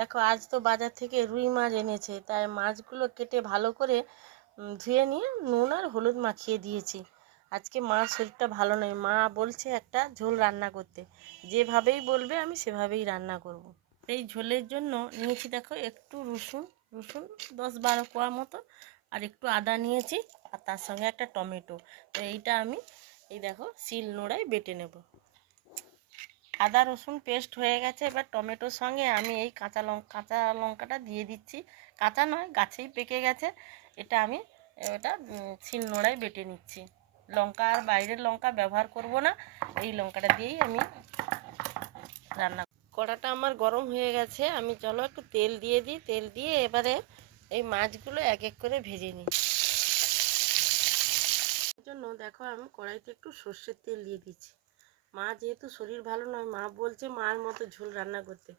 দেখো আজ তো বাজার থেকে রুই মাছ এনেছে, তাই মাছগুলো কেটে ভালো করে ধুয়ে নিয়ে নুন আর হলুদ মাখিয়ে দিয়েছি। আজকে মার শরীরটা ভালো নয়, মা বলছে একটা ঝোল রান্না করতে। যেভাবেই বলবে আমি সেভাবেই রান্না করব। এই ঝোলের জন্য নিয়েছি দেখো একটু রসুন, রসুন 10-12 কোয়া মতো, আর একটু আদা নিয়েছি, আর তার সঙ্গে একটা টমেটো। তো এইটা আমি এই দেখো শিল নোড়ায় বেটে নেব। আদা রসুন পেস্ট হয়ে গেছে, এবার টমেটোর সঙ্গে আমি এই কাঁচা লঙ্কাটা দিয়ে দিচ্ছি। কাঁচা নয়, গাছেই পেকে গেছে। এটা আমি এটা শিল নোড়ায় বেটে নিচ্ছি। লঙ্কা আর বাইরের লঙ্কা ব্যবহার করব না, এই লঙ্কাটা দিয়েই আমি রান্না। কড়াটা আমার গরম হয়ে গেছে, আমি চলো একটু তেল দিয়ে দিই। তেল দিয়ে এবারে এই মাছগুলো এক এক করে ভেজে নিই। এর জন্য দেখো আমি কড়াইতে একটু সর্ষের তেল দিয়ে দিচ্ছি। মা যেহেতু শরীর ভালো নয়, মা বলছে মার মতো ঝোল রান্না করতে।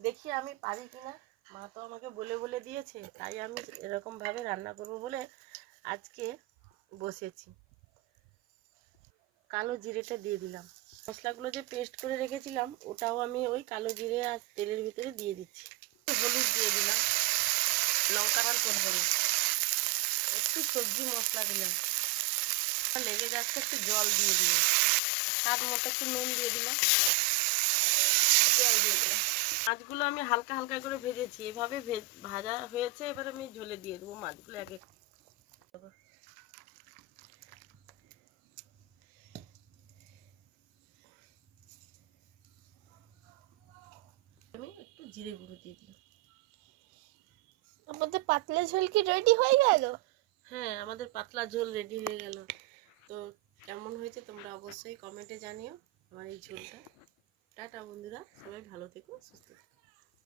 দেখি আমি পারি কিনা। মা তো আমাকে বলে বলে দিয়েছে, তাই আমি এরকমভাবে রান্না করব বলে আজকে বসেছি। কালো জিরেটা দিয়ে দিলাম। মশলাগুলো যে পেস্ট করে রেখেছিলাম ওটাও আমি ওই কালো জিরে আর তেলের ভিতরে দিয়ে দিচ্ছি। হলুদ দিয়ে দিলাম, লঙ্কা আর করবো না, একটু সবজি মশলা দিলাম, লেগে যাচ্ছে একটু জল দিয়ে দিলাম, স্বাদ মতো একটু নুন দিয়ে দিলাম, জল দিয়ে দিলাম। মাছগুলো আমি হালকা হালকা করে ভেজেছি, এভাবে ভাজা হয়েছে। এবার আমি ঝোলে দিয়ে দেবো মাছগুলো এক এক। আমি একটু জিরে গুঁড়ো দিয়ে দিলাম। আমাদের পাতলা ঝোল কি রেডি হয়ে গেল? হ্যাঁ, আমাদের পাতলা ঝোল রেডি হয়ে গেল। তো কেমন হয়েছে তোমরা অবশ্যই কমেন্টে জানিও আমার এই ঝোলটা। টাটা বন্ধুরা, সবাই ভালো থেকো, সুস্থ থেকো।